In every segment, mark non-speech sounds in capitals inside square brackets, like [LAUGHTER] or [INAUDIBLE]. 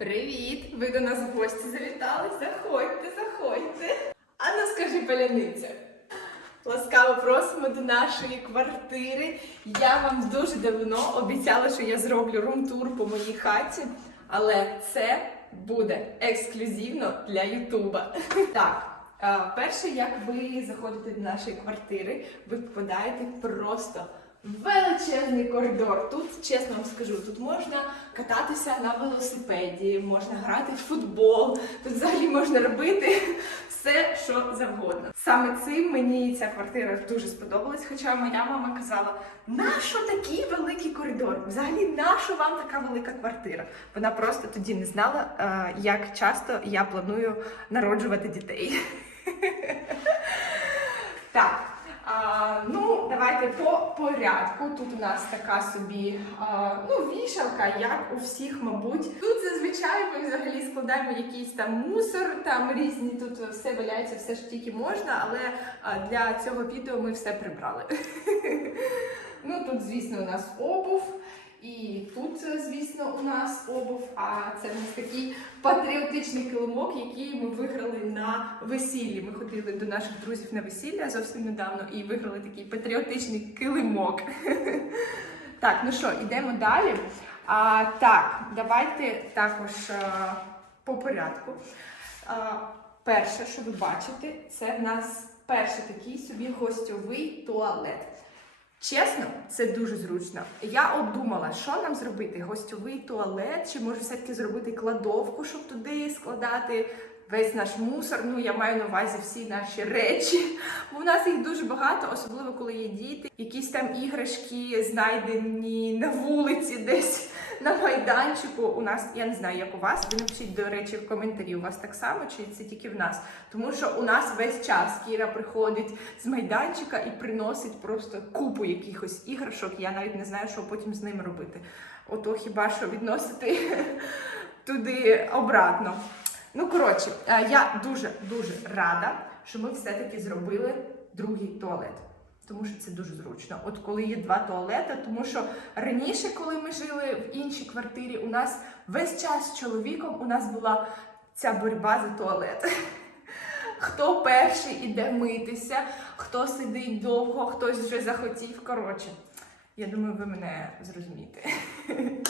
Привіт! Ви до нас в гості завітали? Заходьте, заходьте. А ну скажи, паляниця. Ласкаво просимо до нашої квартири. Я вам дуже давно обіцяла, що я зроблю рум-тур по моїй хаті, але це буде ексклюзивно для Ютуба. [LAUGHS] Так, е, перше, як ви заходите до нашої квартири, ви попадаєте просто величезний коридор. Тут, чесно вам скажу, тут можна кататися на велосипеді, можна грати в футбол, тут взагалі можна робити все, що завгодно. Саме цим мені ця квартира дуже сподобалась. Хоча моя мама казала, нащо такий великий коридор? Взагалі, нащо вам така велика квартира? Вона просто тоді не знала, е, як часто я планую народжувати дітей. Так. А, ну, давайте по порядку. Тут у нас така собі ну, вішалка, як у всіх, мабуть. Тут зазвичай ми взагалі складаємо якийсь там мусор, там різні тут все валяється, все ж тільки можна, але для цього відео ми все прибрали. [LAUGHS] Ну, тут, звісно, у нас обув. І тут, звісно, у нас обув, а це у нас такий патріотичний килимок, який ми виграли на весіллі. Ми ходили до наших друзів на весілля зовсім недавно і виграли такий патріотичний килимок. [LAUGHS] Так, ну що, йдемо далі. А, так, давайте також а, по порядку. А, перше, що ви бачите, це в нас перший такий собі гостьовий туалет. Чесно, це дуже зручно. Я обдумала, що нам зробити: гостьовий туалет, чи може все-таки зробити кладовку, щоб туди складати весь наш мусор. Ну, я маю на увазі всі наші речі. Бо в нас їх дуже багато, особливо коли є діти. Якісь там іграшки знайдені на вулиці, десь на майданчику. У нас я не знаю, як у вас. Ви напишіть, до речі, в коментарі, у вас так само, чи це тільки в нас. Тому що у нас весь час Кіра приходить з майданчика і приносить просто купу якихось іграшок. Я навіть не знаю, що потім з ними робити. Ото хіба що відносити [LAUGHS] туди обратно. Ну, коротше, е, я дуже дуже рада, що ми все-таки зробили другий туалет. Тому що це дуже зручно. От коли є два туалети, тому що раніше, коли ми жили в іншій квартирі, у нас весь час з чоловіком у нас була ця боротьба за туалет. [LAUGHS] Хто перший іде митися, хто сидить довго, хтось вже захотів. Коротше, я думаю, ви мене зрозумієте. [LAUGHS]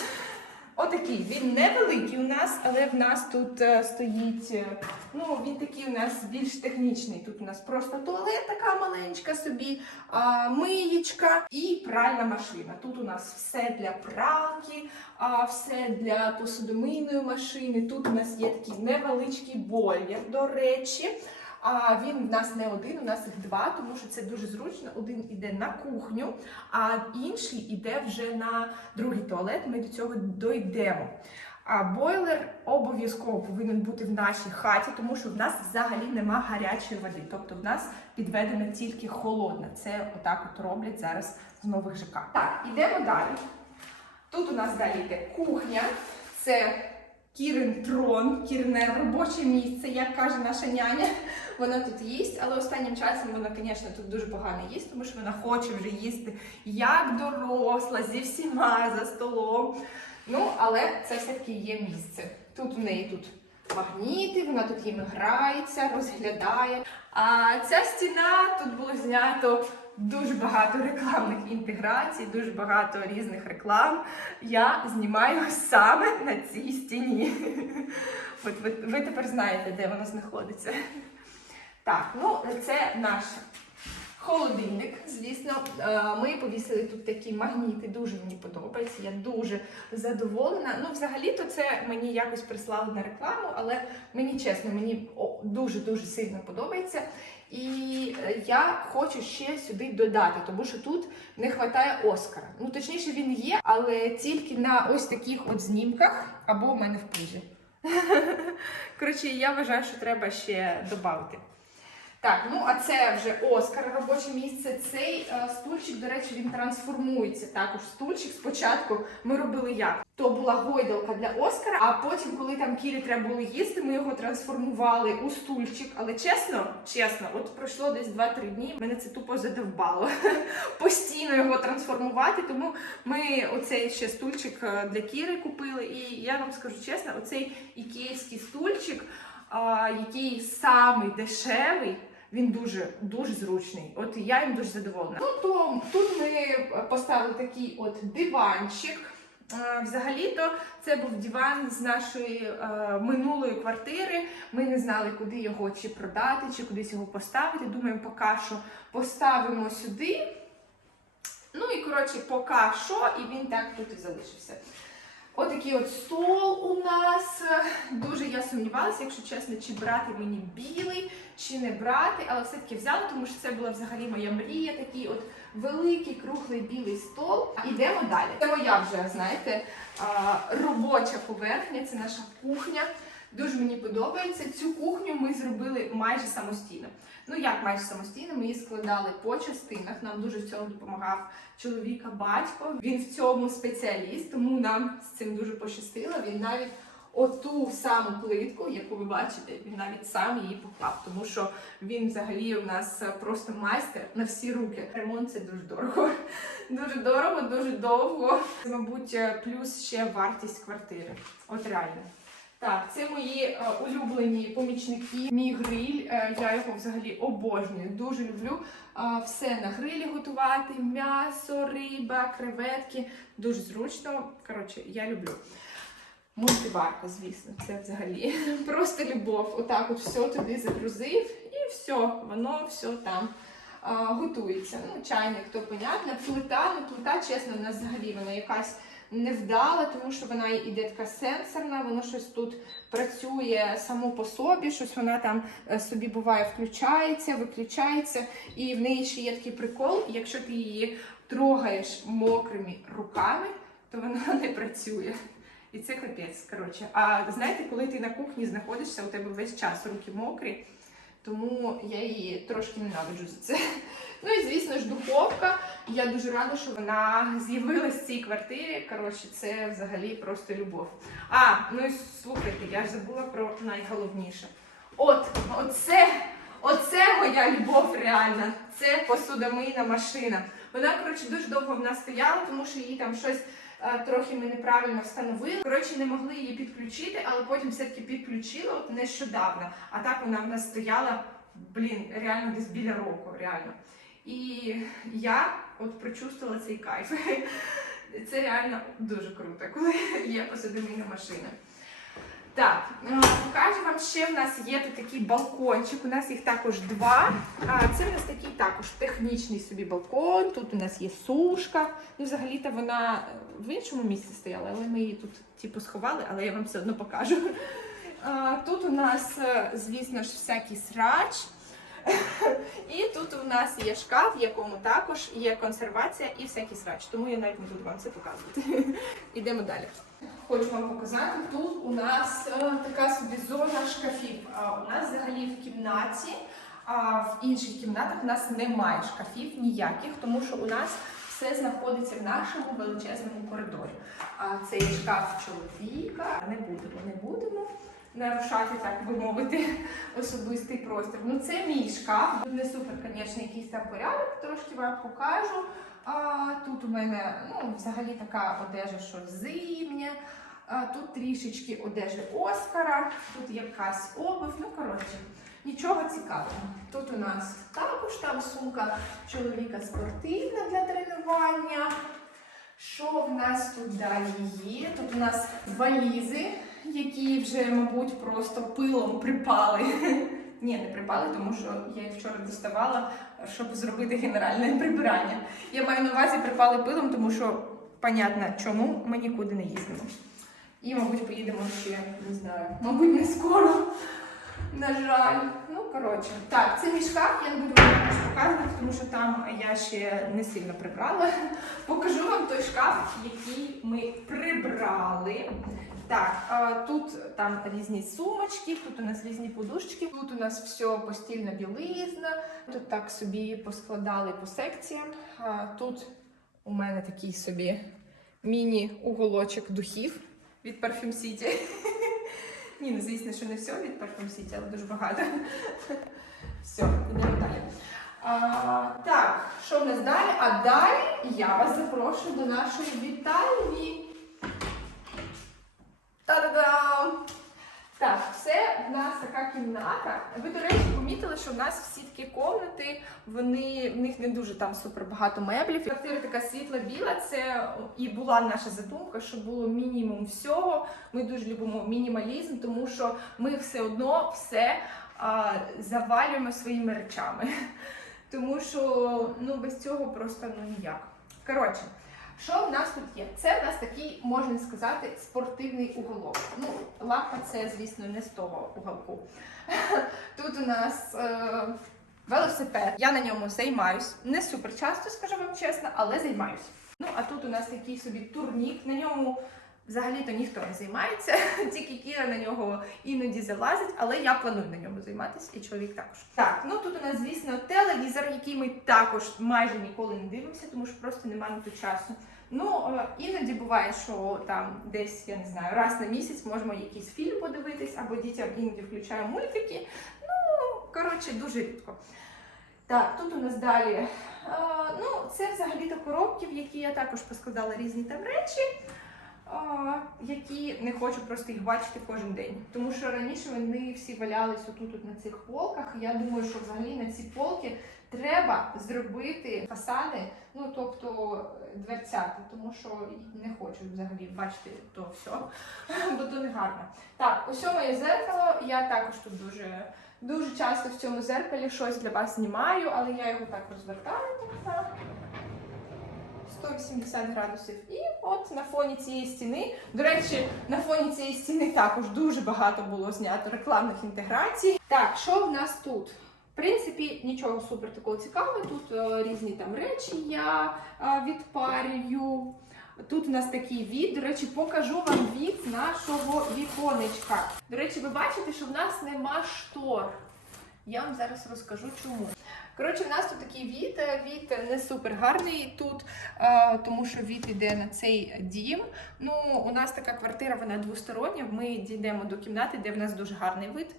Отакий, він невеликий у нас, але в нас тут е, стоїть. е, Ну, він такий у нас більш технічний. Тут у нас просто туалет, така маленька собі, а, миєчка і пральна машина. Тут у нас все для пралки, а, все для посудомийної машини. Тут у нас є такий невеличкий бойлер, до речі. А він в нас не один, у нас їх два, тому що це дуже зручно. Один іде на кухню, а інший іде вже на другий туалет. Ми до цього дойдемо. А бойлер обов'язково повинен бути в нашій хаті, тому що в нас взагалі нема гарячої води. Тобто в нас підведена тільки холодна. Це отак от роблять зараз в нових ЖК. Так, ідемо далі. Тут у нас далі йде кухня. Це Кірин трон, Кірине робоче місце, як каже наша няня. Вона тут їсть, але останнім часом вона, звісно, тут дуже погано їсть, тому що вона хоче вже їсти як доросла, зі всіма за столом. Ну, але це все-таки є місце. Тут у неї тут магніти, вона тут їм грається, розглядає. А ця стіна тут було знято дуже багато рекламних інтеграцій, дуже багато різних реклам. Я знімаю саме на цій стіні. От ви, ви тепер знаєте, де вона знаходиться. Так, ну це наш холодильник. Звісно, Е, ми повісили тут такі магніти. Дуже мені подобається. Я дуже задоволена. Ну, взагалі-то це мені якось прислали на рекламу, але мені чесно, мені дуже дуже сильно подобається. І е, я хочу ще сюди додати, тому що тут не вистачає Оскара. Ну, точніше, він є, але тільки на ось таких от знімках або в мене в пузі. [LAUGHS] Коротше, я вважаю, що треба ще додати. Так, ну а це вже Оскар, робоче місце. Цей е, стульчик, до речі, він трансформується. Також стульчик спочатку ми робили як? То була гойдалка для Оскара, а потім, коли там Кірі треба було їсти, ми його трансформували у стульчик. Але чесно, чесно, от пройшло десь 2-3 дні. Мене це тупо задовбало [LAUGHS] постійно його трансформувати. Тому ми оцей ще стульчик е, для Кіри купили. І я вам скажу чесно, оцей ікейський стульчик, а, який самий дешевий. Він дуже дуже зручний. От я їм дуже задоволена. Ну то тут ми поставили такий от диванчик. Взагалі-то це був диван з нашої е, минулої квартири. Ми не знали, куди його чи продати, чи кудись його поставити. Думаємо, поки що поставимо сюди. Ну і коротше, поки що, і він так тут і залишився. Отакий от стол у нас. Дуже я сумнівалася, якщо чесно, чи брати мені білий, чи не брати, але все-таки взяла, тому що це була взагалі моя мрія, такий от великий круглий білий стол. Ідемо далі. Це моя вже, знаєте, робоча поверхня, це наша кухня. Дуже мені подобається. Цю кухню ми зробили майже самостійно. Ну як майже самостійно, ми її складали по частинах. Нам дуже в цьому допомагав чоловіка батько. Він в цьому спеціаліст, тому нам з цим дуже пощастило. Він навіть оту саму плитку, яку ви бачите, він навіть сам її поклав, тому що він взагалі у нас просто майстер на всі руки. Ремонт це дуже дорого. Дуже дорого, дуже довго. Мабуть, плюс ще вартість квартири. От реально. Так, це мої е, улюблені помічники. Мій гриль. Е, я його взагалі обожнюю. Дуже люблю е, все на грилі готувати: м'ясо, риба, креветки. Дуже зручно. Коротше, я люблю. Мультиварка, звісно, це взагалі [LAUGHS] просто любов. Отак, от все туди загрузив, і все, воно все там а, готується. Ну, чайник, то понятно. Плита, ну плита, чесно, у нас взагалі вона якась невдала, тому що вона іде така сенсорна, воно щось тут працює само по собі, щось вона там е, собі буває включається, виключається. І в неї ще є такий прикол, якщо ти її трогаєш мокрими руками, то вона [LAUGHS] не працює. І це капець, коротше. А знаєте, коли ти на кухні знаходишся, у тебе весь час руки мокрі, тому я її трошки ненавиджу за це. Ну і звісно ж, духовка. Я дуже рада, що вона з'явилась в цій квартирі. Коротше, це взагалі просто любов. А, ну і слухайте, я ж забула про найголовніше. От, оце, оце моя любов реальна. Це посудомийна машина. Вона, коротше, дуже довго в нас стояла, тому що її там щось е, трохи ми неправильно встановили. Коротше, не могли її підключити, але потім все-таки підключили от нещодавно. А так вона в нас стояла, блін, реально десь біля року, реально. І я от прочувствувала цей кайф. [LAUGHS] Це реально дуже круто, коли є посудомийна машина. Так, е, покажу вам ще в нас є тут такий балкончик. У нас їх також два. Це в нас такий також технічний собі балкон. Тут у нас є сушка. Ну, взагалі-то вона в іншому місці стояла, але ми її тут типу сховали, але я вам все одно покажу. Тут у нас, е, звісно ж, всякий срач. І тут у нас є шкаф, в якому також є консервація і всякий срач. Тому я навіть не буду вам це показувати. [LAUGHS] Ідемо далі. Хочу вам показати. Тут у нас е, така собі зона шкафів. У нас взагалі в кімнаті, а в інших кімнатах у нас немає шкафів ніяких, тому що у нас все знаходиться в нашому величезному коридорі. А цей шкаф чоловіка не будемо, не будемо нарушати, так би мовити, [LAUGHS] особистий простір. Ну це мій шкаф. Не супер, звісно, якийсь там порядок, трошки вам покажу. А тут у мене ну, взагалі така одежа, що зимня. А, тут трішечки одежі Оскара, тут якась обувь, ну коротше, нічого цікавого. Тут у нас також там сумка чоловіка спортивна для тренування. Що в нас тут далі є? Тут у нас валізи, які вже, мабуть, просто пилом припали. [LAUGHS] Ні, не припали, тому що я їх вчора доставала, щоб зробити генеральне прибирання. Я маю на увазі припали пилом, тому що, понятно, чому ми нікуди не їздимо. І, мабуть, поїдемо ще, не знаю, мабуть, не скоро. На жаль. Ну, коротше. Так, це мій шкаф, я не буду вам показувати, тому що там я ще не сильно прибрала. Покажу вам той шкаф, який ми прибрали. Так, тут там різні сумочки, тут у нас різні подушки, тут у нас все постільна білизна. Тут так собі поскладали по секціям. Тут у мене такий собі міні-уголочок духів від Parfum City. [LAUGHS] Ні, ну звісно, що не все від Parfum City, але дуже багато. [LAUGHS] Все, йдемо далі. А, так, що в нас далі? А далі я вас запрошую до нашої вітальні. Та-да-дам! Так, це в нас така кімната. Ви, до речі, помітили, що в нас всі такі комнати, вони в них не дуже там супер багато меблів. Квартира така світла-біла. Це і була наша задумка, щоб було мінімум всього. Ми дуже любимо мінімалізм, тому що ми все одно все а, завалюємо своїми речами. Тому що ну без цього просто ну ніяк. Коротше. Що в нас тут є? Це в нас такий, можна сказати, спортивний уголок. Ну, лапа це, звісно, не з того уголку. [LAUGHS] Тут у нас е, велосипед. Я на ньому займаюсь. Не супер часто, скажу вам чесно, але займаюсь. Ну, а тут у нас такий собі турнік. На ньому взагалі-то ніхто не займається, [LAUGHS] тільки Кіра на нього іноді залазить, але я планую на ньому займатися, і чоловік також. Так, ну тут у нас, звісно, телевізор, який ми також майже ніколи не дивимося, тому що просто немає на то часу. Ну, е, іноді буває, що там десь, я не знаю, раз на місяць можемо якийсь фільм подивитись, або дітям іноді включаю мультики. Ну, коротше, дуже рідко. Так, тут у нас далі. е, ну, це взагалі-то коробки, в які я також поскладала різні там речі, які не хочу просто їх бачити кожен день. Тому що раніше вони всі валялись отут от на цих полках. Я думаю, що взагалі на ці полки треба зробити фасади, ну тобто дверцята, тому що не хочу взагалі бачити то все, [LAUGHS] бо то не гарно. Так, ось моє зеркало. Я також тут дуже. Дуже часто в цьому зеркалі щось для вас знімаю, але я його так розвертаю так, 180 градусів. І от на фоні цієї стіни. До речі, на фоні цієї стіни також дуже багато було знято рекламних інтеграцій. Так, що в нас тут? В принципі, нічого супер такого цікавого. Тут е, різні там речі я е, відпарюю. Тут у нас такий від. До речі, покажу вам від нашого віконечка. До речі, ви бачите, що в нас нема штор. Я вам зараз розкажу чому. Коротше, в нас тут такий від. Е, Від не супер гарний тут, е, тому що від іде на цей дім. Ну, у нас така квартира, вона двостороння. Ми дійдемо до кімнати, де в нас дуже гарний вид.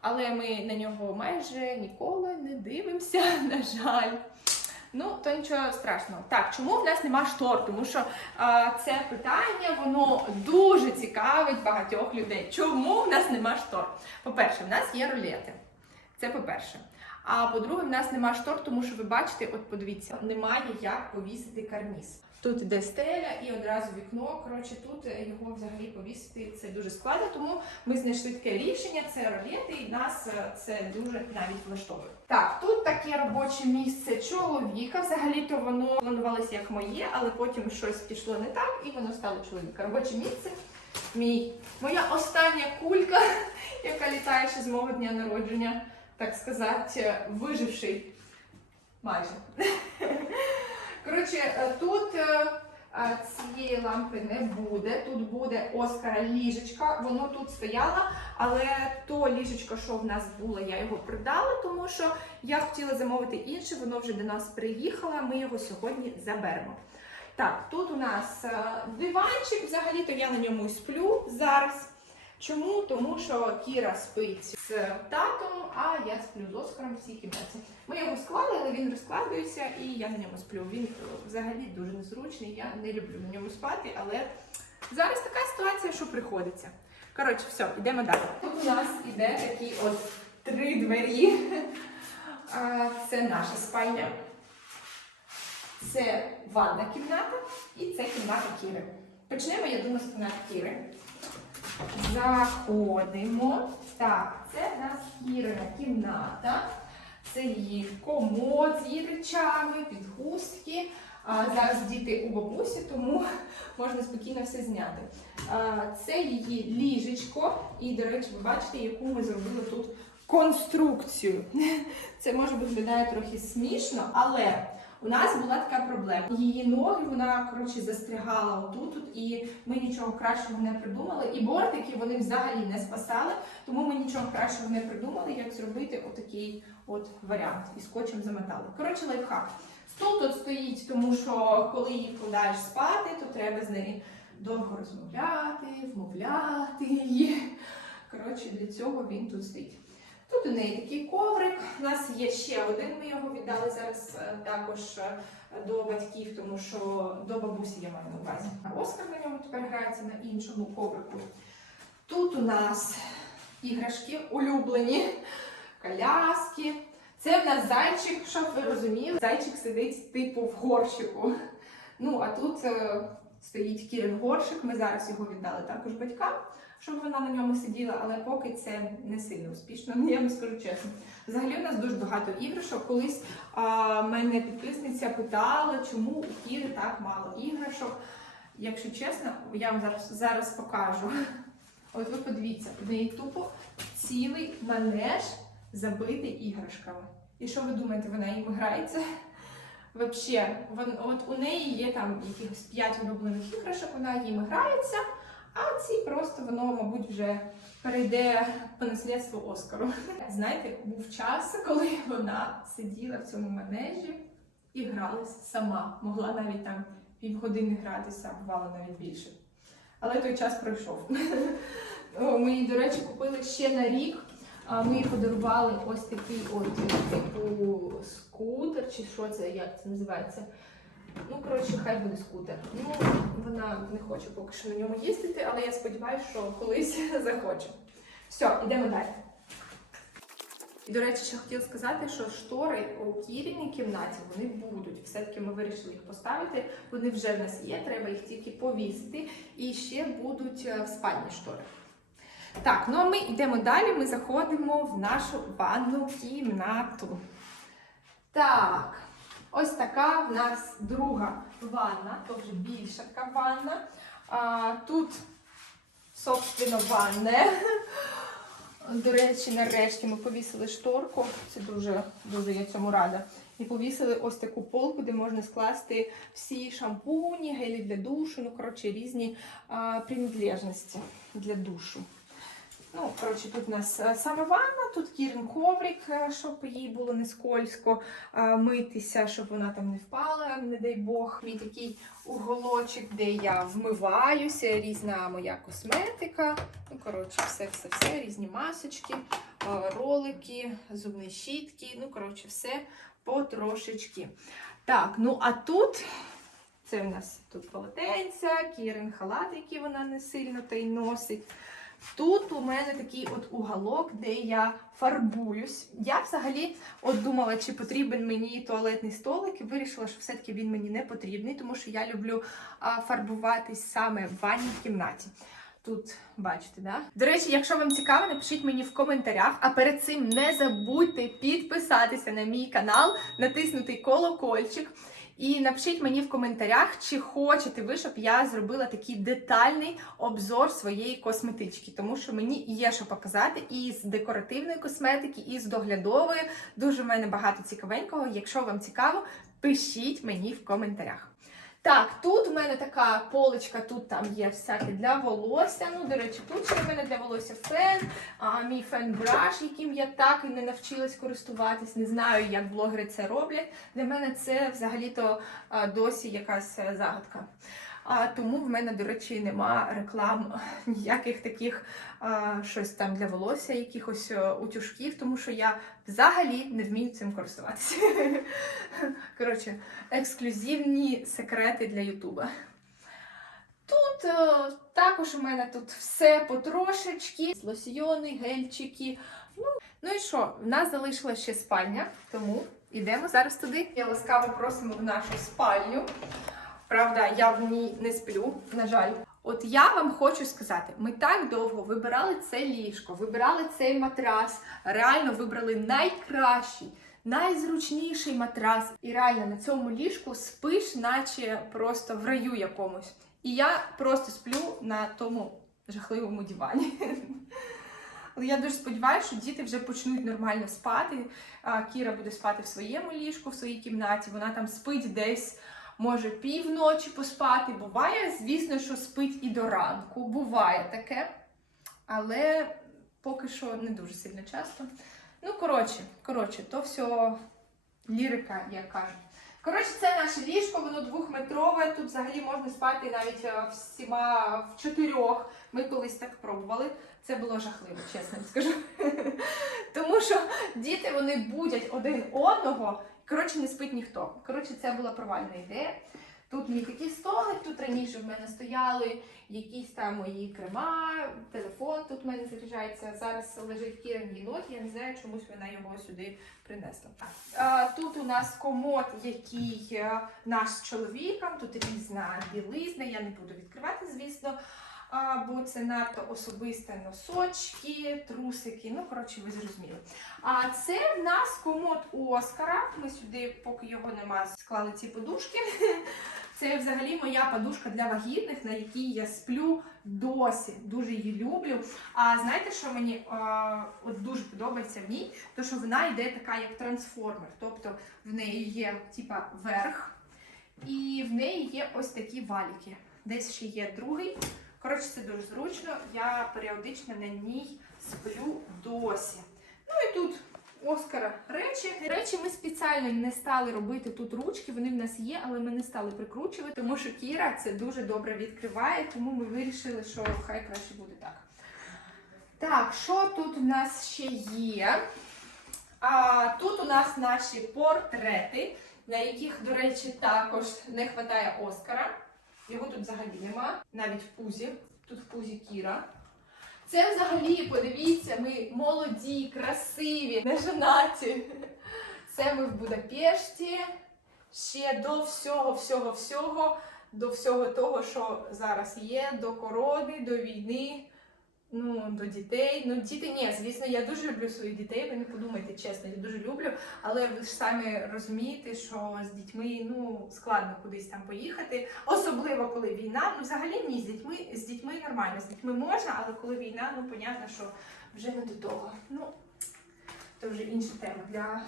Але ми на нього майже ніколи не дивимося, [LAUGHS] на жаль. Ну, то нічого страшного. Так, чому в нас нема штор? Тому що а, це питання воно дуже цікавить багатьох людей. Чому в нас нема штор? По-перше, в нас є рулети. Це по-перше. А по-друге, в нас нема штор, тому що ви бачите, от подивіться, немає як повісити карніз. Тут іде стеля і одразу вікно. Коротше, тут його взагалі повісити це дуже складно, тому ми знайшли таке рішення, це ролети, і нас е, це дуже навіть влаштовує. Так, тут таке робоче місце чоловіка. Взагалі-то воно планувалося як моє, але потім щось пішло не так, і воно стало чоловіка. Робоче місце. Мій моя остання кулька, [LAUGHS] яка літає ще з мого дня народження, так сказати, виживший майже. [LAUGHS] Коротше, тут е, е, цієї лампи не буде. Тут буде Оскара ліжечка. Воно тут стояло, але то ліжечко, що в нас було, я його продала, тому що я хотіла замовити інше, воно вже до нас приїхало. Ми його сьогодні заберемо. Так, тут у нас е, диванчик, взагалі-то я на ньому і сплю зараз. Чому? Тому що Кіра спить з татом, а я сплю з Оскаром в цій кімнаті. Ми його склали, але він розкладується і я на ньому сплю. Він е, взагалі дуже незручний. Я не люблю на ньому спати, але зараз така ситуація, що приходиться. Коротше, все, йдемо далі. Тут у нас іде такі от три двері. Це наша спальня. Це ванна кімната і це кімната Кіри. Почнемо, я думаю, з кімнати Кіри. Заходимо. Так, це в нас Кірина кімната. Це її комод з її речами, підгузки. А зараз діти у бабусі, тому можна спокійно все зняти. Це її ліжечко. І, до речі, ви бачите, яку ми зробили тут конструкцію. Це може виглядає трохи смішно, але У нас була така проблема. Її ноги вона коротше застрягала отут, тут, і ми нічого кращого не придумали. І бортики вони взагалі не спасали, тому ми нічого кращого не придумали, як зробити отакий от варіант. І скотчем замотали. Коротше, лайфхак. Стул тут стоїть, тому що коли її вкладаєш спати, то треба з нею довго розмовляти, вмовляти її. Коротше, для цього він тут стоїть. Тут у неї такий коврик. У нас є ще один. Ми його віддали зараз е, також е, до батьків, тому що до бабусі я маю на увазі. Оскар на ньому тепер грається на іншому коврику. Тут у нас іграшки улюблені, коляски. Це в нас зайчик, щоб ви розуміли. Зайчик сидить типу в горщику. Ну, а тут е, стоїть Кірин горщик. Ми зараз його віддали також батькам, щоб вона на ньому сиділа, але поки це не сильно успішно, я вам скажу чесно. Взагалі у нас дуже багато іграшок. Колись а, мене підписниця питала, чому у Кіри так мало іграшок. Якщо чесно, я вам зараз, зараз покажу. От ви подивіться, в неї тупо цілий манеж забитий іграшками. І що ви думаєте, вона їм грається? Вообще, от у неї є там якихось 5 улюблених іграшок, вона їм грається, а ці просто воно, мабуть, вже перейде по наслідству Оскару. Знаєте, був час, коли вона сиділа в цьому манежі і гралась сама. Могла навіть там півгодини гратися, а бувало навіть більше. Але той час пройшов. Ми її, до речі, купили ще на рік. Ми їй подарували ось такий от типу скутер, чи що це, як це називається. Ну, коротше, хай буде скутер. Ну, вона не хоче поки що на ньому їздити, але я сподіваюся, що колись [LAUGHS] захоче. Все, йдемо далі. І, до речі, ще хотіла сказати, що штори у Кіріній кімнаті вони будуть. Все-таки ми вирішили їх поставити. Вони вже в нас є, треба їх тільки повісити. І ще будуть е, в спальні штори. Так, ну а ми йдемо далі. Ми заходимо в нашу ванну кімнату. Так, ось така в нас друга ванна, то вже більша така ванна. А, тут, собственно, ванне. До речі, нарешті ми повісили шторку. Це дуже, дуже я цьому рада. І повісили ось таку полку, де можна скласти всі шампуні, гелі для душу, ну, коротше, різні а, принадлежності для душу. Ну, коротше, тут у нас е, саме ванна, тут кірин коврик, е, щоб їй було не скользко е, митися, щоб вона там не впала, не дай Бог. Мій такий уголочок, де я вмиваюся, різна моя косметика. Ну, коротше, все, все, все, різні масочки, ролики, зубні щітки. Ну, коротше, все потрошечки. Так, ну а тут. Це в нас тут полотенця, кірин халат, який вона не сильно та й носить. Тут у мене такий от уголок, де я фарбуюсь. Я взагалі от думала, чи потрібен мені туалетний столик, і вирішила, що все-таки він мені не потрібний, тому що я люблю фарбуватись саме в ванній кімнаті. Тут бачите, да? До речі, якщо вам цікаво, напишіть мені в коментарях. А перед цим не забудьте підписатися на мій канал, натиснути колокольчик. І напишіть мені в коментарях, чи хочете ви, щоб я зробила такий детальний обзор своєї косметички, тому що мені є що показати і з декоративної косметики, і з доглядової. Дуже в мене багато цікавенького. Якщо вам цікаво, пишіть мені в коментарях. Так, тут в мене така поличка, тут там є всяке для волосся. Ну, до речі, тут ще в мене для волосся фен, а, мій фен-браш, яким я так і не навчилась користуватись. Не знаю, як блогери це роблять. Для мене це взагалі-то досі якась е, загадка. А, тому в мене, до речі, нема реклам [LAUGHS] ніяких таких а, щось там для волосся, якихось е, утюжків, тому що я взагалі не вмію цим користуватися. [LAUGHS] Коротше, ексклюзивні секрети для Ютуба. Тут е, також у мене тут все потрошечки, лосьйони, гельчики. Ну, ну і що? В нас залишилася ще спальня, тому йдемо зараз туди. Я ласкаво просимо в нашу спальню. Правда, я в ній не сплю, на жаль. От я вам хочу сказати, ми так довго вибирали це ліжко, вибирали цей матрас, реально вибрали найкращий, найзручніший матрас. І реально на цьому ліжку спиш, наче просто в раю якомусь. І я просто сплю на тому жахливому дивані. Але я дуже сподіваюся, що діти вже почнуть нормально спати. Кіра буде спати в своєму ліжку, в своїй кімнаті. Вона там спить десь, може, півночі поспати. Буває, звісно, що спить і до ранку. Буває таке. Але поки що не дуже сильно часто. Ну, коротше, коротше, то все лірика, як кажуть. Коротше, це наше ліжко, воно двохметрове. Тут взагалі можна спати навіть е, всіма в чотирьох. Ми колись так пробували. Це було жахливо, чесно скажу. [LAUGHS] Тому що діти вони будять один одного. Коротше, не спить ніхто. Коротше, це була провальна ідея. Тут мій такий столик, тут раніше в мене стояли якісь там мої крема, телефон тут в мене заряджається. Зараз лежить Кірин єнот, я не знаю, чомусь вона його сюди принесла. Тут у нас комод, який е, наш з чоловіком, тут різна білизна, я не буду відкривати, звісно. А, бо це надто особисте носочки, трусики. Ну, коротше, ви зрозуміли. А це в нас комод Оскара. Ми сюди, поки його нема, склали ці подушки. [LAUGHS] Це взагалі моя подушка для вагітних, на якій я сплю досі. Дуже її люблю. А знаєте, що мені а, от дуже подобається в ній? То що вона йде така, як трансформер. Тобто в неї є типа верх, і в неї є ось такі валіки. Десь ще є другий. Коротше, це дуже зручно. Я періодично на ній сплю досі. Ну і тут Оскара речі. Речі ми спеціально не стали робити тут ручки, вони в нас є, але ми не стали прикручувати, тому що Кіра це дуже добре відкриває, тому ми вирішили, що хай краще буде так. Так, що тут у нас ще є? А, тут у нас наші портрети, на яких, до речі, також не вистачає Оскара. Його тут взагалі нема, навіть в пузі. Тут в пузі Кіра. Це взагалі, подивіться, ми молоді, красиві, не женаті. Це ми в Будапешті. Ще до всього, всього, всього, до всього того, що зараз є, до корони, до війни, ну, до дітей. Ну, діти ні, звісно, я дуже люблю своїх дітей, ви не подумайте чесно, я дуже люблю. Але ви ж самі розумієте, що з дітьми ну, складно кудись там поїхати. Особливо коли війна. Ну, взагалі ні, з дітьми, з дітьми нормально. З дітьми можна, але коли війна, ну понятно, що вже не до того. Ну, це вже інша тема для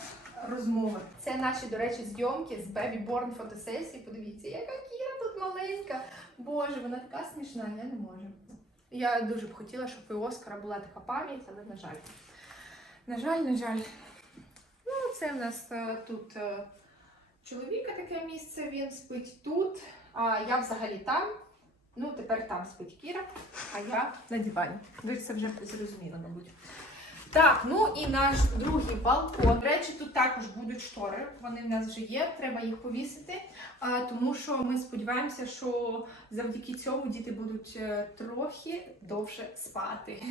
розмови. Це наші, до речі, зйомки з Baby Born фотосесії. Подивіться, яка Кіра тут маленька. Боже, вона така смішна, я не можу. Я дуже б хотіла, щоб у Оскара була така пам'ять, але на жаль. На жаль, на жаль. Ну, це в нас е, тут е, чоловіка таке місце, він спить тут, а я взагалі там. Ну, тепер там спить Кіра, а я на дивані. Ви це вже зрозуміли, мабуть. Так, ну і наш другий балкон. До речі, тут також будуть штори. Вони в нас вже є, треба їх повісити. Тому що ми сподіваємося, що завдяки цьому діти будуть е, трохи довше спати.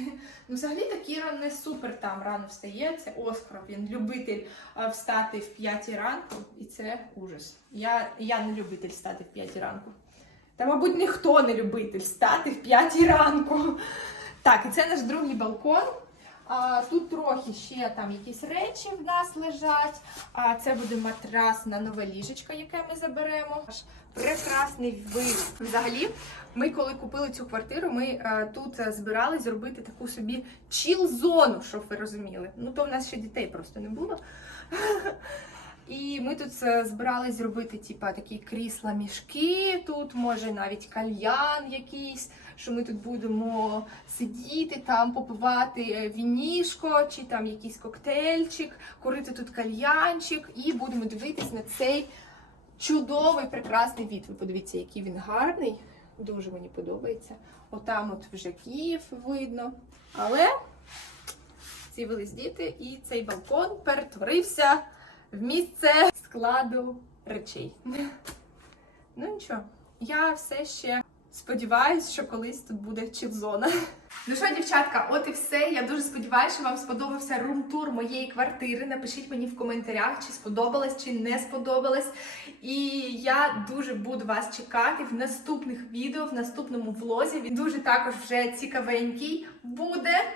Ну, взагалі та Кіра не супер там рано встає. Це Оскар. Він любитель встати в 5 ранку, і це ужас. Я, я не любитель встати в 5 ранку. Та, мабуть, ніхто не любитель встати в 5 ранку. Так, і це наш другий балкон. А, тут трохи ще там якісь речі в нас лежать. А це буде матрас на нове ліжечко, яке ми заберемо. Прекрасний вид. Взагалі, ми коли купили цю квартиру, ми е, тут е, збирались зробити таку собі чіл-зону, щоб ви розуміли. Ну то в нас ще дітей просто не було. [LAUGHS] І ми тут е, збирались зробити типа такі крісла мішки. Тут може навіть кальян якийсь, що ми тут будемо сидіти, там попивати е, вінішко, чи там якийсь коктейльчик, курити тут кальянчик, і будемо дивитись на цей чудовий прекрасний від. Ви подивіться, який він гарний. Дуже мені подобається. Отам от вже Київ видно. Але з'явились діти, і цей балкон перетворився в місце складу речей. Ну нічого, я все ще сподіваюся, що колись тут буде чіл-зона. Ну що, дівчатка, от і все. Я дуже сподіваюся, що вам сподобався рум-тур моєї квартири. Напишіть мені в коментарях, чи сподобалось, чи не сподобалось. І я дуже буду вас чекати в наступних відео, в наступному влозі. Він дуже також вже цікавенький буде.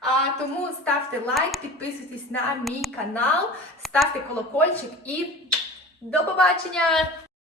А тому ставте лайк, підписуйтесь на мій канал, ставте колокольчик і до побачення!